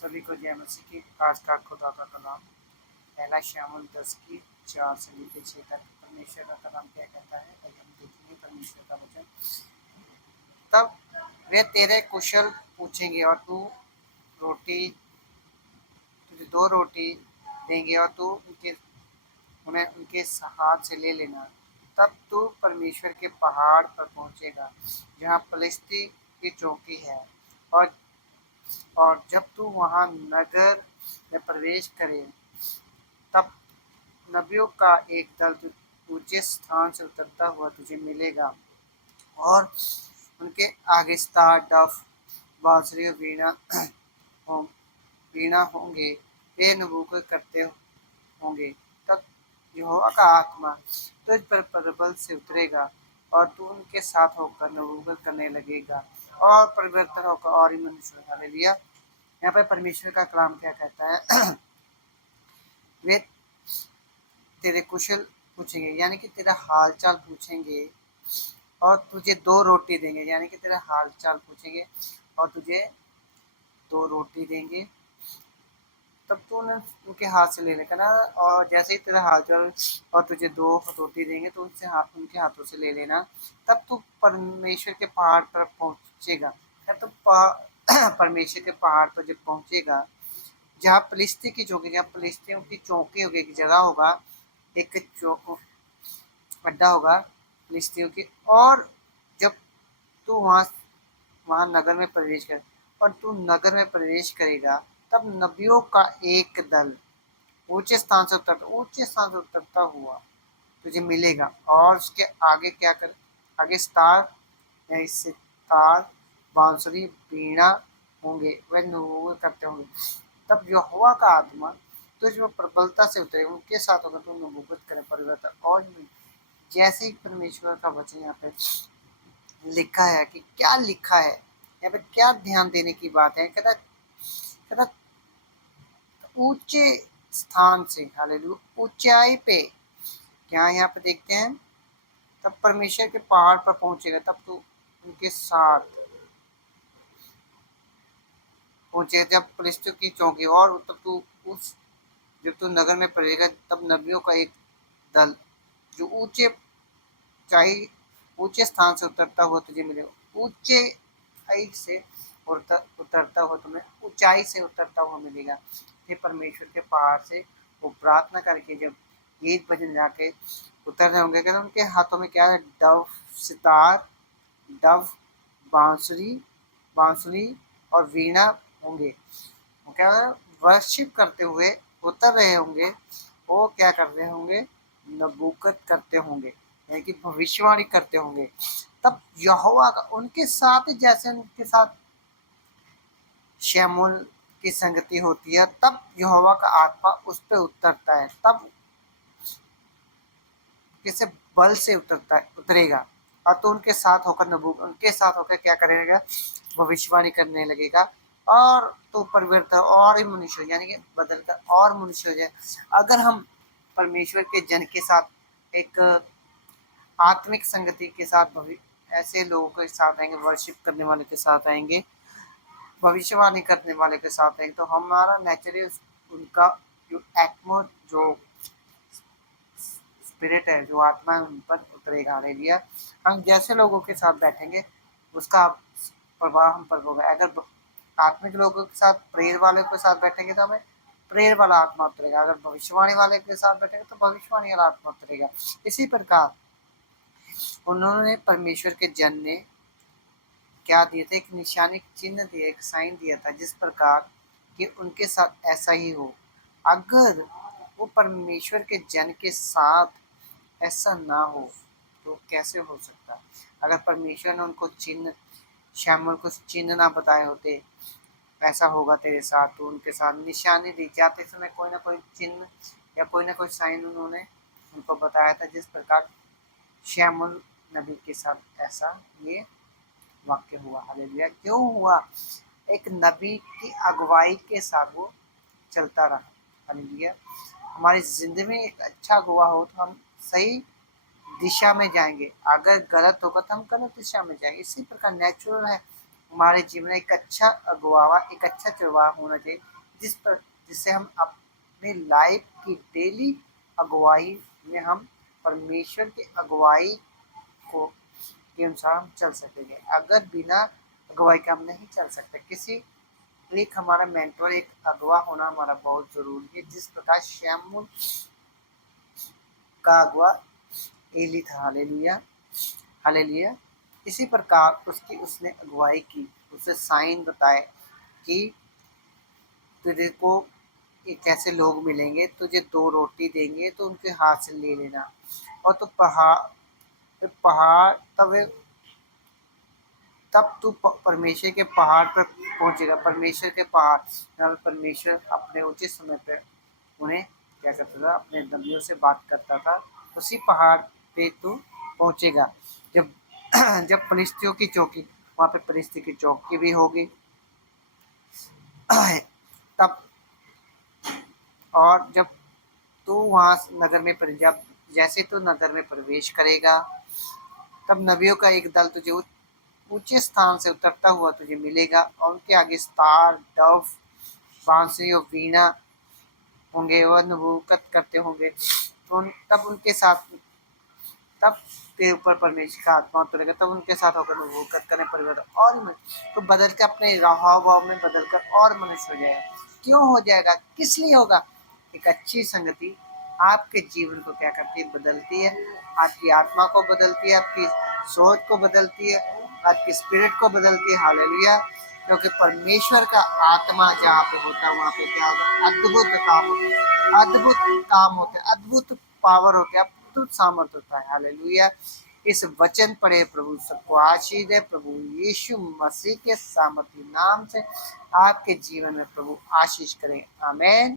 सभी को जय मसीह की। आज का खुदा का कलाम पहला शामुल 10 की 4 से लेकर 6 तक परमेश्वर का कलाम क्या कहता है, आइए हम देखेंगे परमेश्वर का वचन। तब वे तेरे कुशल पूछेंगे और तू रोटी तुझे 2 रोटी देंगे और तू उन्हें उनके हाथ से ले लेना। तब तू परमेश्वर के पहाड़ पर पहुंचेगा जहाँ फलिस्ती की चौकी है, और जब तू वहाँ नगर में प्रवेश करे तब नबियों का एक दल ऊंचे स्थान से उतरता हुआ तुझे मिलेगा, और उनके आगे सितार, डफ, बांसुरी और वीणा होंगे। वे नबूवत करते होंगे। तब यहोवा का आत्मा तुझ पर प्रबल से उतरेगा और तू उनके साथ होकर नबूवत करने लगेगा और परिवर्तन होकर और ही मनुष्य। हालेलुया। यहाँ पे परमेश्वर का कलाम क्या कहता है? वे तेरे कुशल पूछेंगे, यानी कि तेरा हाल चाल पूछेंगे, और तुझे 2 रोटी देंगे, यानी कि तेरा हाल चाल पूछेंगे और तुझे 2 रोटी देंगे। तब तू उनके हाथ से ले लेगा ना, और जैसे ही तेरा हाल चाल और तुझे 2 रोटी देंगे तो उनके हाथों से ले लेना। तब तू परमेश्वर के पहाड़ पर पहुंचेगा। तो परमेश्वर के पहाड़ पर जब पहुंचेगा, जहाँ फलिस्ती की चौकी, जहाँ फलिस्तियों की चौकी होगी, एक जगह होगा, एक अड्डा होगा फलिस्तियों की। और जब तू वहाँ वहाँ नगर में प्रवेश कर और तू नगर में प्रवेश करेगा, तब नबियों का एक दल ऊंचे स्थान से उतरता हुआ तुझे मिलेगा, और उसके आगे क्या कर आगे सितार, बांसुरी, वीणा होंगे, वह नबूवत करते होंगे। तब यहोवा का आत्मा तुझ पर प्रबलता से उतरेगा, उनके साथ होकर तू नबूवत करे, परिवर्तन और जैसे ही परमेश्वर का वचन यहाँ पे लिखा है कि क्या लिखा है, यहाँ पे क्या ध्यान देने की बात है। कहता ऊंचे स्थान से, हालेलुया, ऊंचाई पे। क्या यहाँ पे देखते हैं? तब परमेश्वर के पहाड़ पर पहुंचेगा, तब तू उनके साथ पहुंचेगा जब फलिस्तियों की चौकी, और तब तू उस जब तू नगर में पड़ेगा, तब नबियों का एक दल जो ऊंचे स्थान से उतरता हुआ तुझे मिलेगा। ऊंचाई से उतरता हुआ तुम्हें ऊंचाई से उतरता हुआ मिलेगा। फिर परमेश्वर के पहाड़ से वो प्रार्थना करके जब गीत भजन जाके उतर रहे होंगे, कहते उनके हाथों में क्या है? डव, सितार, डव, बांसुरी बांसुरी और वीणा होंगे। वो क्या है? वर्शिप करते हुए उतर रहे होंगे। वो क्या कर रहे होंगे? नबूकत करते होंगे, यानी कि भविष्यवाणी करते होंगे। तब यहोवा का उनके साथ, जैसे उनके साथ शमूएल की संगति होती है, तब यहोवा का आत्मा उस पर उतरता है। तब किसे बल से उतरेगा, और तो उनके साथ होकर क्या करेगा? भविष्यवाणी करने लगेगा, और तो परिवर्तन और ही मनुष्य, यानी कि बदलकर और मनुष्य हो जाए। अगर हम परमेश्वर के जन के साथ एक आत्मिक संगति के साथ ऐसे लोगों के साथ आएंगे, वर्शिप करने वाले के साथ आएंगे, भविष्यवाणी करने वाले के साथ आएंगे, तो हमारा नेचुरली उनका जो स्पिरिट है, जो आत्मा है, उन पर उतरेगा। हालेलुया। हम जैसे लोगों के साथ बैठेंगे उसका प्रभाव हम पर होगा। अगर आत्मिक लोगों के साथ, प्रेयर वाले के साथ बैठेंगे तो हमें प्रेयर वाला आत्मा उतरेगा। अगर भविष्यवाणी वाले के साथ बैठेंगे तो भविष्यवाणी वाला आत्मा उतरेगा। इसी प्रकार उन्होंने परमेश्वर के जन ने क्या दिए थे? एक निशानी, चिन्ह दिया, एक साइन दिया था, जिस प्रकार कि उनके साथ ऐसा ही हो। अगर वो परमेश्वर के जन के साथ ऐसा ना हो तो कैसे हो सकता? अगर परमेश्वर ने उनको चिन्ह, शमूएल को चिन्ह ना बताए होते, ऐसा होगा तेरे साथ, तो उनके साथ निशानी दी, जाते समय कोई ना कोई चिन्ह या कोई ना कोई साइन उन्होंने उनको बताया था, जिस प्रकार शमूएल नबी के साथ ऐसा ये वाक्य हुआ। हालेलुया। क्यों हुआ? एक नबी की अगुवाई के साथ वो चलता रहा। हालेलुया। हमारी जिंदगी में एक अच्छा अगुवा हो तो हम सही दिशा में जाएंगे, अगर गलत होगा तो हम गलत दिशा में जाएंगे। इसी प्रकार नेचुरल है हमारे जीवन में एक अच्छा अगुवा, एक अच्छा चरवाहा होना चाहिए, जिससे हम अपने लाइफ की डेली अगुवाई में हम परमेश्वर की अगुवाई को के अनुसार हम चल सकेंगे। अगर बिना अगुवाई के हम नहीं चल सकते। किसी एक हमारा मेंटर, एक अगुवा होना हमारा बहुत जरूरी है। जिस प्रकार शमूएल का अगुवा एली था। Hallelujah, hallelujah. इसी प्रकार उसने अगुवाई की, उसे साइन बताए कि तुझे को कैसे लोग मिलेंगे, तुझे 2 रोटी देंगे तो उनके हाथ से ले लेना, और तो पहाड़ तब तू परमेश्वर के पहाड़ पर पहुंचेगा। परमेश्वर के पहाड़, जहाँ परमेश्वर अपने उचित समय पर उन्हें क्या करता था, अपने नबियों से बात करता था। उसी पहाड़ पे तू पहुंचेगा। जब जब फलिस्तियों की चौकी, वहाँ पे फलिस्ती की चौकी भी होगी तब, और जब तू वहाँ नगर में जब जैसे तू नगर में प्रवेश करेगा, तब नबियों का एक दल तुझे ऊंचे स्थान से उतरता हुआ तुझे मिलेगा, और उनके आगे स्टार, डव, बांसुरी और वीणा होंगे, और नबूवत करते होंगे। तो तब उनके साथ, तब तेरे ऊपर परमेश्वर का आत्मा उतरेगा, तब उनके साथ होकर नबूवत करने परिवर्तन और तो बदल के अपने हाव भाव में बदल कर और मनुष्य हो जाएगा। क्यों हो जाएगा, किस लिए होगा? एक अच्छी संगति आपके जीवन को क्या करती है, बदलती है। आपकी आत्मा को बदलती है, आपकी सोच को बदलती है, आपकी स्पिरिट को बदलती है। हालेलुया। क्योंकि परमेश्वर का आत्मा जहाँ पे होता है, वहाँ पे क्या होगा, अद्भुत काम होते हैं, अद्भुत काम होते हैं, अद्भुत पावर होते हैं, अद्भुत सामर्थ होता है। हालेलुया। इस वचन पढ़े, प्रभु सबको आशीष दे। प्रभु यीशु मसीह के सामर्थी नाम से आपके जीवन में प्रभु आशीष करें। आमेन।